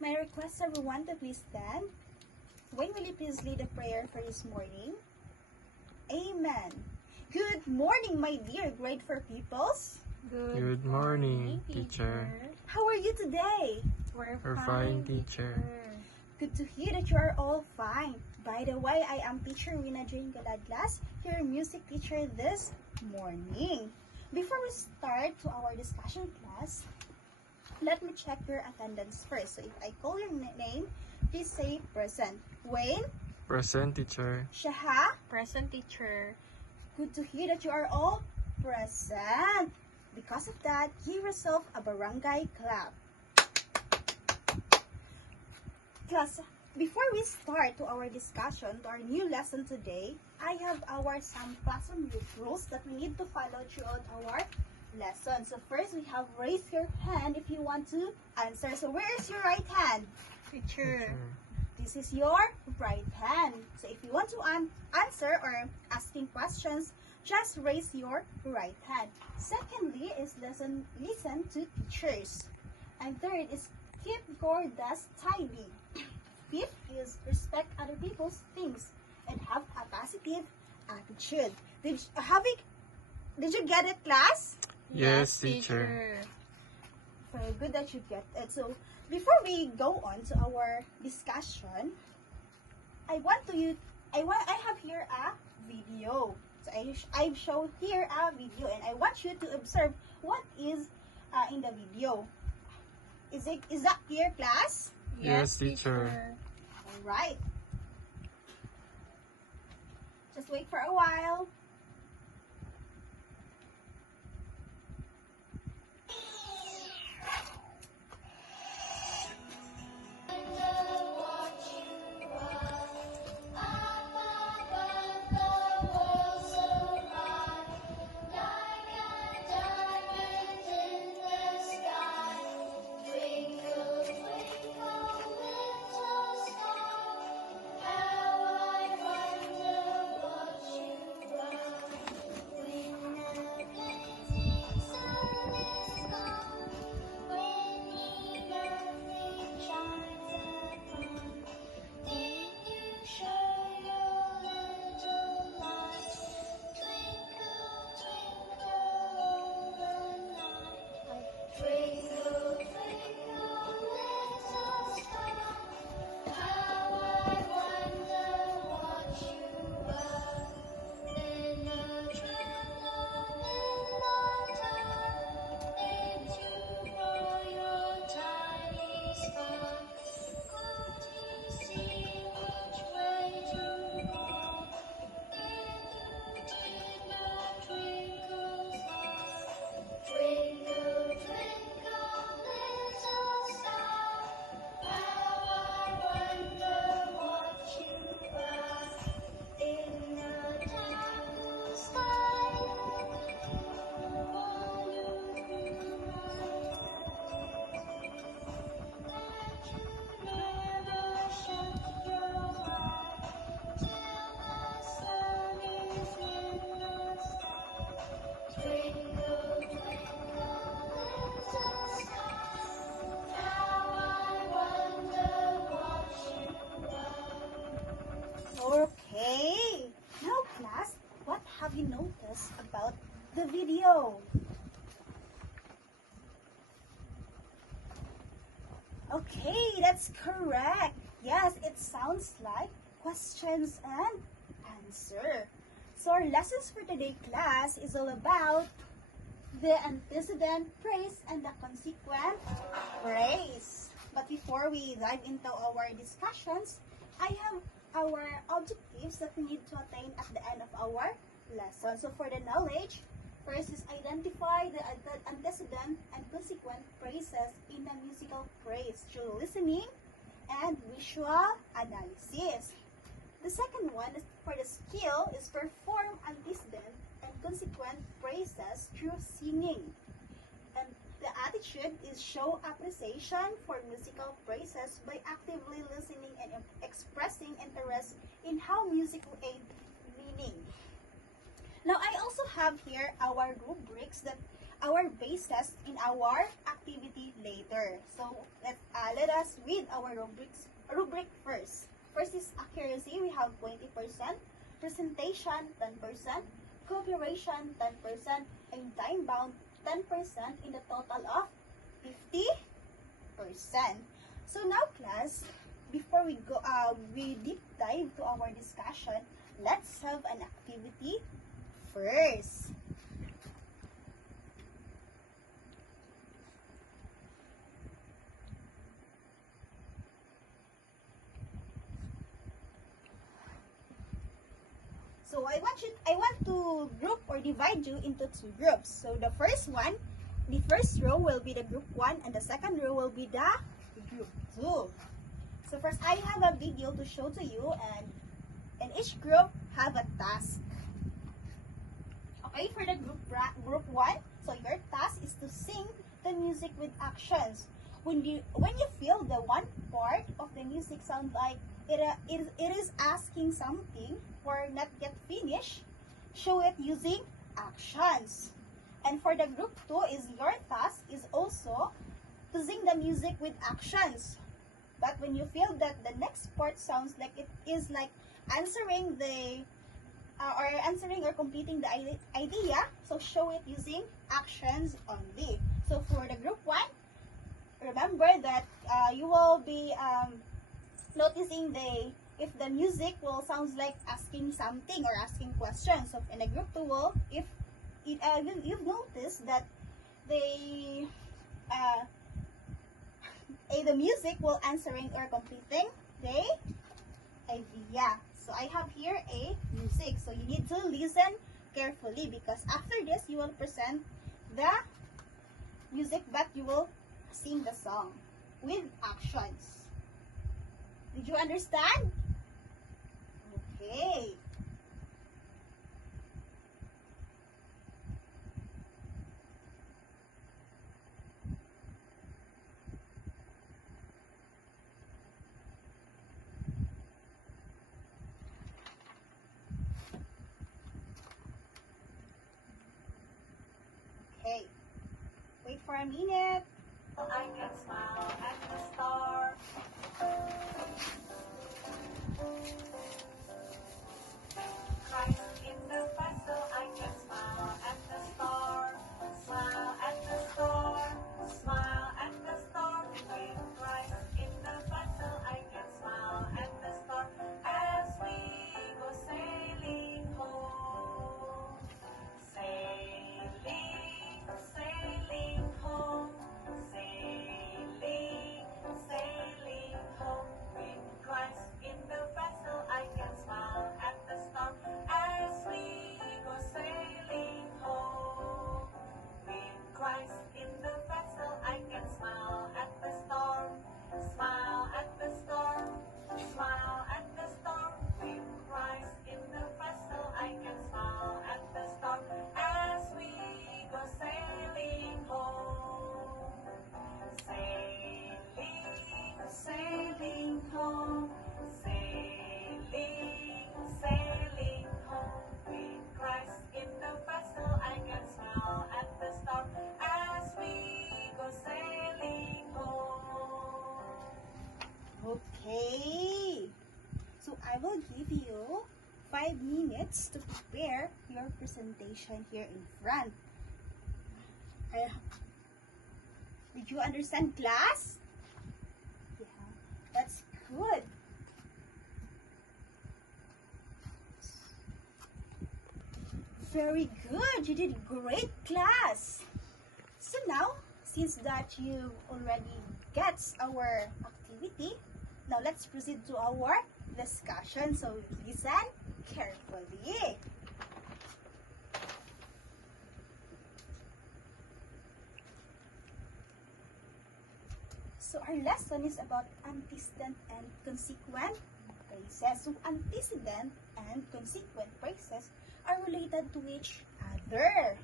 May I request everyone to please stand. Wayne, will you please lead a prayer for this morning? Amen. Good morning, my dear grade 4 pupils. Good morning, teacher. How are you today? We're fine, teacher. Good to hear that you are all fine. By the way, I am teacher Rina Jane Galadlas, your music teacher this morning. Before we start to our discussion class, let me check your attendance first. So if I call your name, please say present. Wayne? Present, teacher. Shaha? Present, teacher. Good to hear that you are all present. Because of that, give yourself a barangay clap. Class, before we start to our discussion, to our new lesson today, I have some classroom rules that we need to follow throughout our lesson. So first, we have raise your hand if you want to answer. So where is your right hand? Teacher. This is your right hand. So if you want to answer or asking questions, just raise your right hand. Secondly is listen to teachers. And third is keep your desk tidy. Fifth is respect other people's things and have a positive attitude. Did you get it, class? Yes, teacher. Very good that you get it. So before we go on to our discussion, I have here a video. So I show here a video, and I want you to observe what is in the video. Is that clear, class? Yes, teacher. All right. Just wait for a while. Okay. Now, class, what have you noticed about the video? Okay, that's correct. Yes, it sounds like questions and answer. So our lessons for today, class, is all about the antecedent phrase and the consequent phrase. But before we dive into our discussions, I have our objectives that we need to attain at the end of our lesson. So for the knowledge, first is identify the antecedent and consequent phrases in a musical phrase through listening and visual analysis. The second one is for the skill is perform antecedent and consequent phrases through singing. And the attitude is show appreciation for musical phrases by actively listening and expressing interest in how music will aid meaning. Now, I also have here our rubrics that our bases in our activity later. So let us read our rubric first. First is accuracy. We have 20%, presentation 10%, cooperation 10%, and time bound 10% in the total of 50%. So now, class, before we deep dive to our discussion, let's have an activity first. So I want to group or divide you into two groups. So the first row will be the group 1 and the second row will be the group 2. So first I have a video to show to you, and each group have a task. Okay, for the group 1, so your task is to sing the music with actions. When you feel the one part of the music sound like it is asking something or not yet finished, show it using actions. And for the group 2, is your task is also to sing the music with actions. But when you feel that the next part sounds like it is like answering or completing the idea, so show it using actions only. So for the group 1, remember that you will be noticing if the music will sounds like asking something or asking questions. So in a group 2, if you've noticed that the music will answering or completing the idea. So I have here a music. So you need to listen carefully because after this you will present the music, but you will sing the song with actions. Did you understand? Okay. Okay. Wait for a minute. I can smile at the star. Christ in the vessel, I can smile at the star. Smile at the star. Smile at the star. With Christ in the vessel, I can smile at the star. As we go sailing home. Sailing, sailing home. Sailing, sailing home. With Christ in the vessel, I can smile at the storm. As we go sailing home. With Christ in the vessel, I can smile at the storm. Smile at the storm. Smile at the storm. With Christ in the vessel, I can smile at the storm. As we go sailing home. Sailing, sailing home. Sailing, sailing home. With Christ in the vessel, I can smile at the storm. As we go sailing home. Okay. So I will give you 5 minutes to prepare your presentation here in front. Did you understand, class? Yeah, that's good. Very good. You did great, class. So now, since that you already get our activity, now let's proceed to our discussion. So listen carefully. So our lesson is about antecedent and consequent phrases. So antecedent and consequent phrases are related to each other.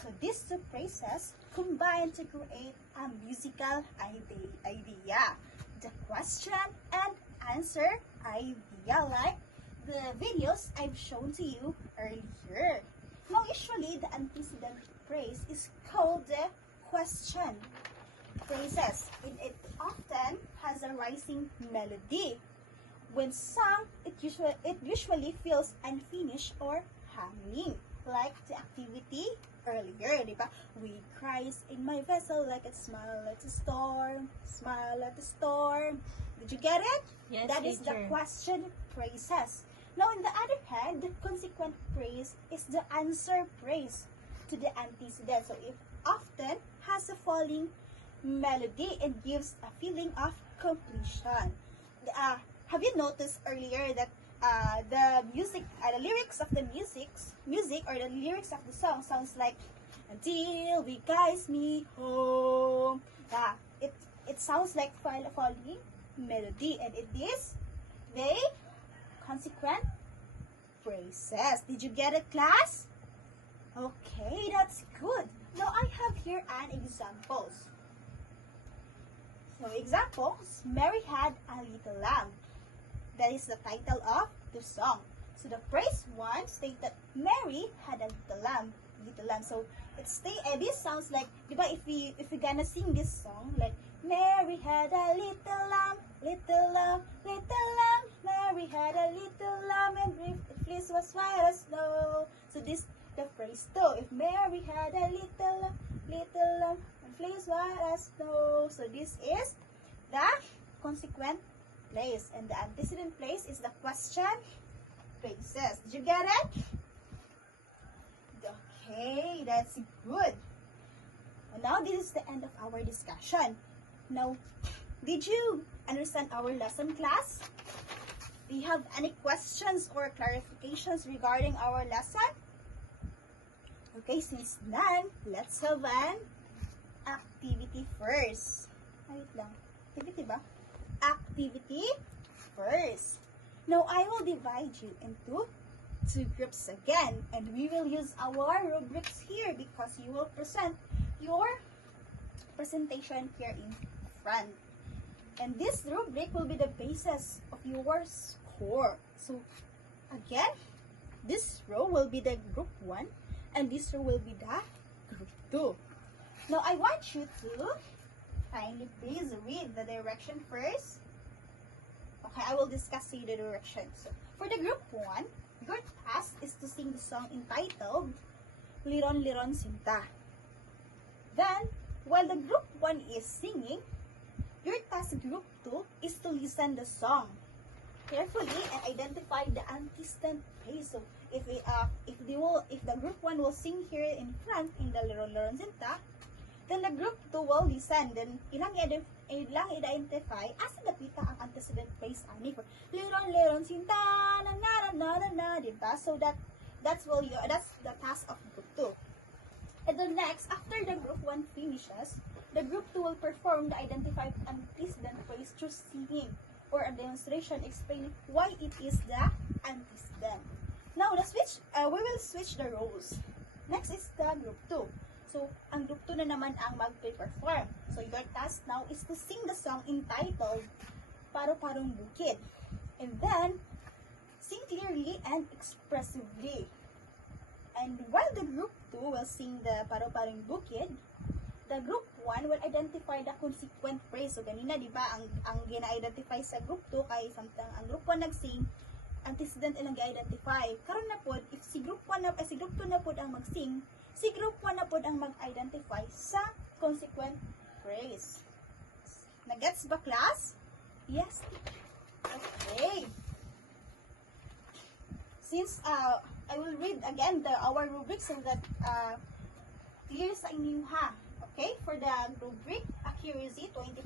So these two phrases combine to create a musical idea. The question and answer idea, like the videos I've shown to you earlier. Now usually the antecedent praise is called the question phrases. It often has a rising melody. When sung, it usually feels unfinished or hanging, like the activity earlier, di ba? We cries in my vessel like a smile at the storm, smile at the storm. Did you get it? Yes, That is the teacher. question phrases. Now, on the other hand, the consequent phrase is the answer phrase to the antecedent. So, it often has a falling melody and gives a feeling of completion. Have you noticed earlier that the lyrics of the music or the lyrics of the song sounds like "Until we guys me home." It sounds like falling melody, and it is the consequent phrases. Did you get it, class? Okay, that's good. Now I have here an examples. So examples, Mary had a little lamb. That is the title of the song. So the phrase one states that Mary had a little lamb. So this sounds like, diba, if we gonna sing this song, like Mary had a little lamb, little lamb, little lamb. Mary had a little lamb and the fleece was white as snow. So this the phrase two. If Mary had a little lamb and fleece white as snow. So this is the consequent place, and the antecedent place is the question phrases. Did you get it? Okay, that's good. And now this is the end of our discussion. Now, did you understand our lesson, class? Do you have any questions or clarifications regarding our lesson? Okay, since none, let's have an activity first. Wait lang. Activity ba? Activity first. Now, I will divide you into two groups again, and we will use our rubrics here because you will present your presentation here in front. And this rubric will be the basis of your score. So, again, this row will be the group 1, and this row will be the group 2. Now, I want you to kindly please read the direction first. Okay, I will discuss to you the direction. So, for the group 1, your task is to sing the song entitled Liron Liron Sinta. Then, while the group 1 is singing, your task group 2 is to listen the song carefully and identify the antecedent place. So, if the group 1 will sing here in front in the Liron Liron Sinta, then the group 2 will listen. Then, ilang identify asa dapita ang antecedent place ani for Liron Liron Sinta na na na na na, diba? So that's the task of group 2. And then next, after the group 1 finishes, the group 2 will perform the identified antecedent place through singing or a demonstration explaining why it is the antecedent. Now, we will switch the roles. Next is the group 2. So, ang group 2 na naman ang mag-perform. So, your task now is to sing the song entitled Paro-Parong Bukid. And then, sing clearly and expressively. And while the group 2 will sing the Paro-Parong Bukid, the group 1 will identify the consequent phrase. So, ganina, di ba, ang gina-identify sa group 2 kay samtang ang group 1 nagsing, antecedent ilang ga-identify. Karon na pod, if si group 2 na pod ang magsing, si group 1 na pod ang mag-identify sa consequent phrase. Nagets ba, class? Yes. Okay. Since I will read again our rubric so that clear sa inyo ha. Okay? For the rubric, accuracy 20%,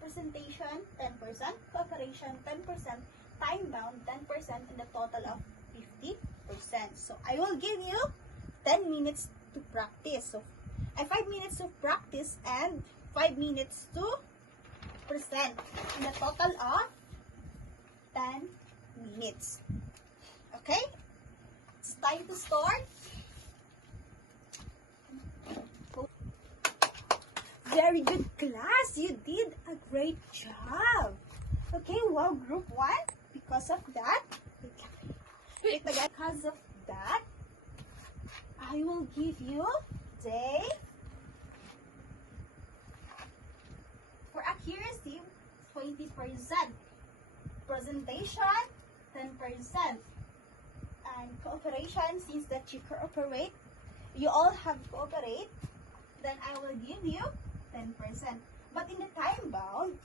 presentation 10%, preparation 10%, time bound 10%, and a total of 50%. So I will give you 10 minutes to practice. So 5 minutes to practice and 5 minutes to present, and a total of 10 minutes. Okay? It's time to start. Very good, class. You did a great job. Okay, well, group 1, because of that, I will give you today. For accuracy, 20%. Presentation, 10%. And cooperation, since that you cooperate, you all have to cooperate, then I will give you 10%. But in the time bound,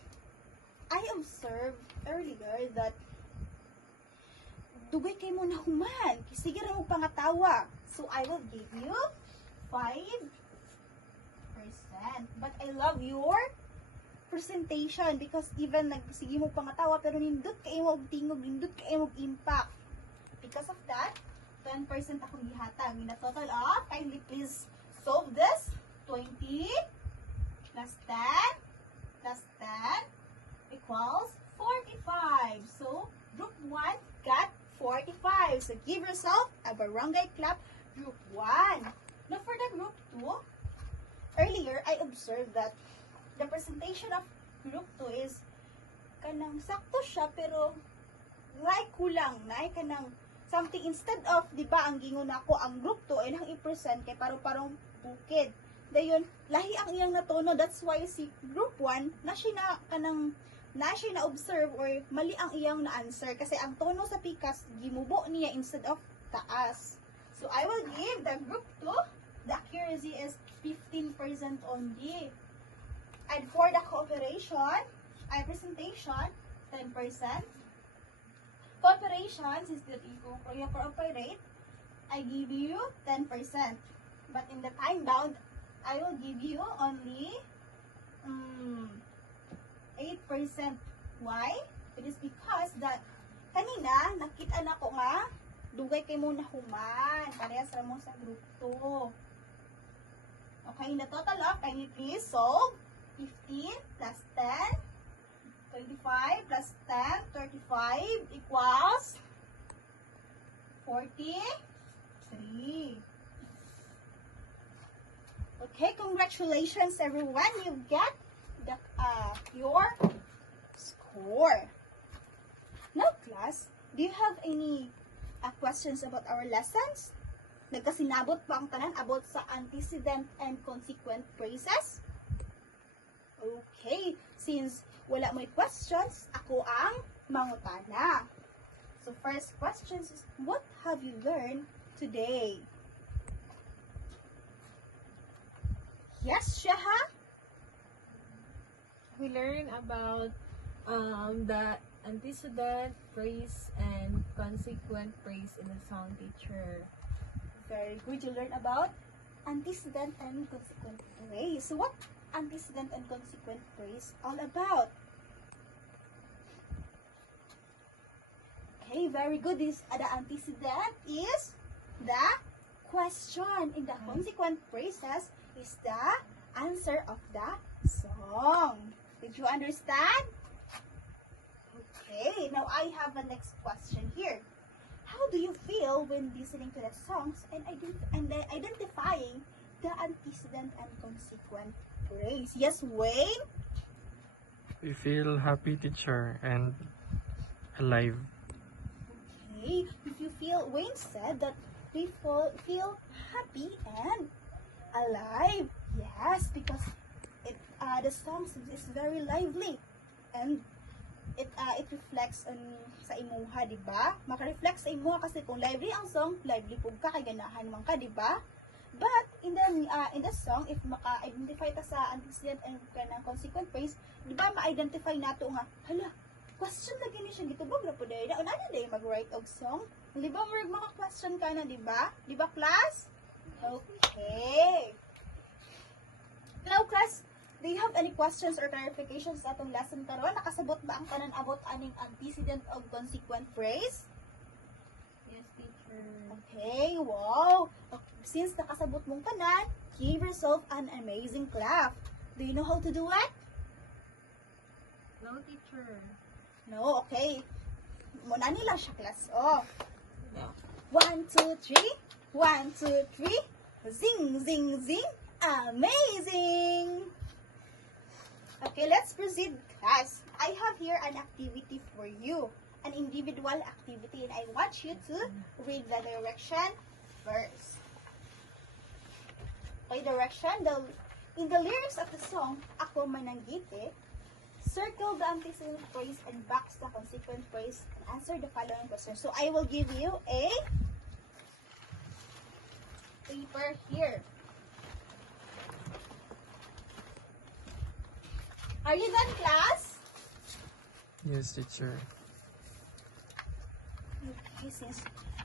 I observed earlier that dugay kay mo na human. Sige ra mo pangatawa. So I will give you 5%. But I love your presentation because even nagsige mo pangatawa pero nindot kay mo og tingog, nindot kay mo og impact. Because of that, 10% akong gihatag. In a total of, kindly please solve this. 20 plus 10 plus 10 equals 45. So, group 1 got 45. So, give yourself a barangay clap, group 1. Now, for the group 2, earlier, I observed that the presentation of group 2 is kanang sakto siya, pero ngay kulang, nay kanang something instead of, di ba, ang gingon ako, ang group 2 ay nang i-present kay parang bukid. Dayon, lahi ang iyang natono, that's why si group 1, na siya na observe or mali ang iyang na-answer kasi ang tono sa pikas, gimubo niya instead of taas. So, I will give the group 2, the accuracy is 15% only. And for the cooperation, presentation, 10%. Cooperation, since that you cooperate, I give you 10%. But in the time bound, I will give you only 8%. Why? It is because that kanina, nakita na ko nga, dugay kay mo na human. Parehas ra mo sa group 2. Okay, in the total of, can you please solve? 15 plus 10, 25 plus 10, 35 equals 43. Okay, congratulations everyone. You get your score. Now class, do you have any questions about our lessons? Nagkasinabot pa ang tanan about sa antecedent and consequent phrases? Okay, since wala may questions, ako ang mangutana. So first question is, what have you learned today? Yes, Shaha? We learn about the antecedent phrase and consequent phrase in the song, teacher. Very good. You learn about antecedent and consequent phrase. So what antecedent and consequent phrase all about? Okay, very good. The antecedent is the question. In the consequent phrases is the answer of the song. Did you understand? Okay, now I have a next question here. How do you feel when listening to the songs and then identifying the antecedent and consequent phrase? Yes, Wayne? We feel happy, teacher, and alive. Okay, if you feel, Wayne said that we feel happy and alive. Yes, because the song is very lively and it reflects sa imuha, di ba? Maka-reflect sa imuha kasi kung lively ang song, lively pug ka kay ganahan man ka, di ba? But in the song, if maka-identify ta sa antecedent and kanang consequent phrase, di ba ma-identify nato nga, hala, question lagi ni siya gitubog ra pud na una day mag-write og song. Di ba maka-question ka na, di ba? Di ba, class? Okay. Now, class, do you have any questions or clarifications sa atong lesson karon? Nakasabot ba ang tanan abot aning antecedent o consequent phrase? Yes, teacher. Okay, wow. Since nakasabot mong tanan, give yourself an amazing clap. Do you know how to do it? No, teacher. No, okay. Muna nila siya, class. Oh. No. 1, 2, 3. 1, 2, 3. Zing, zing, zing. Amazing! Okay, let's proceed, class. I have here an activity for you, an individual activity, and I want you to read the direction first. Okay, direction. In the lyrics of the song, Ako Mananggiti, circle the antecedent phrase and box the consequent phrase and answer the following question. So I will give you a paper here. Are you done, class? Yes, teacher. Okay, since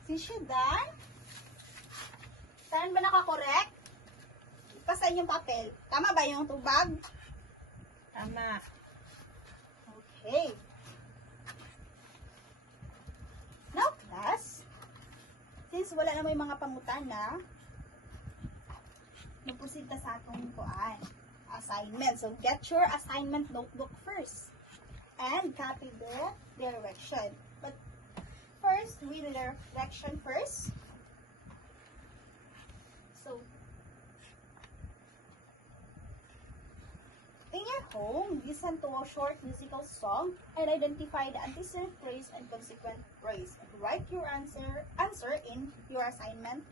you're done, saan ba nakakorek? Pasan yung papel. Tama ba yung tubag? Tama. Okay. Now, class, since wala na may mga pangutana, magpusid ka sa atong assignment. So, get your assignment notebook first. And copy the direction. But first, read the direction first. So, in your home, listen to a short musical song and identify the antecedent phrase and consequent phrase. And write your answer in your assignment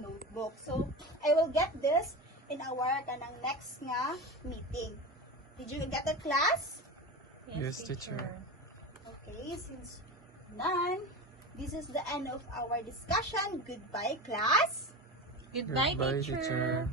notebook. So, I will get this in our kanang next nga meeting. Did you get it, class? Yes, teacher. Okay, since none, this is the end of our discussion. Goodbye, class. Goodbye, Goodbye, teacher. teacher.